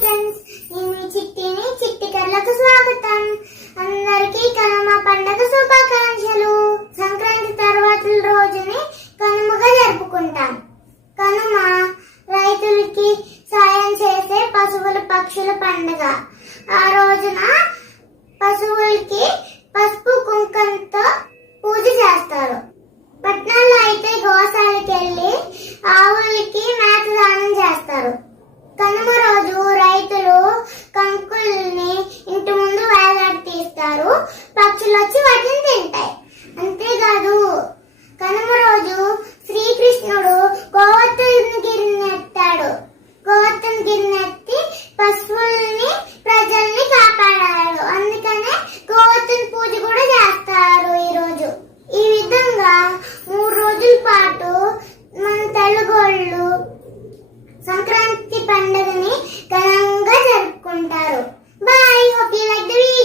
Friends, నేను మీ చిట్టిని. చిట్టి కర్లకు స్వాగతం. అందరికీ కనుమ పండుగ శుభాకాంక్షలు. సంక్రాంతి తర్వాత రోజుని కనుమగా జరుపుకుంటాం. కనుమ రైతులకి సాయం చేసే పశువుల పక్షుల పండుగ. ఆ రోజున పశువులకి పసుపు కుంకంతో పూజ చేస్తారు. పట్నాల్లో అయితే గోశాలకి వెళ్ళి ఆవులకి మేత దానం చేస్తారు. కనుమ రోజు రైతులు కంకుల్ని ఇంటి ముందు వేలాడి తీస్తారు. పక్షులు వచ్చి వాటిని తింటాయి. అంతేకాదు కనుమ రోజు శ్రీకృష్ణుడు గోవర్ధన గిరిని ఎత్తాడు. గోవర్ధన గిరిని ఎత్తి పశువుల్ని ప్రజల్ని కాపాడాడు. అందుకనే గోవర్ధన పూజ కూడా చేస్తారు ఈ రోజు. ఈ విధంగా 3 రోజుల పాటు మన తెలుగోళ్ళు సంక్రాంతి పండుగని ఘనంగా జరుపుకుంటారు. Bye. Hope you like the video.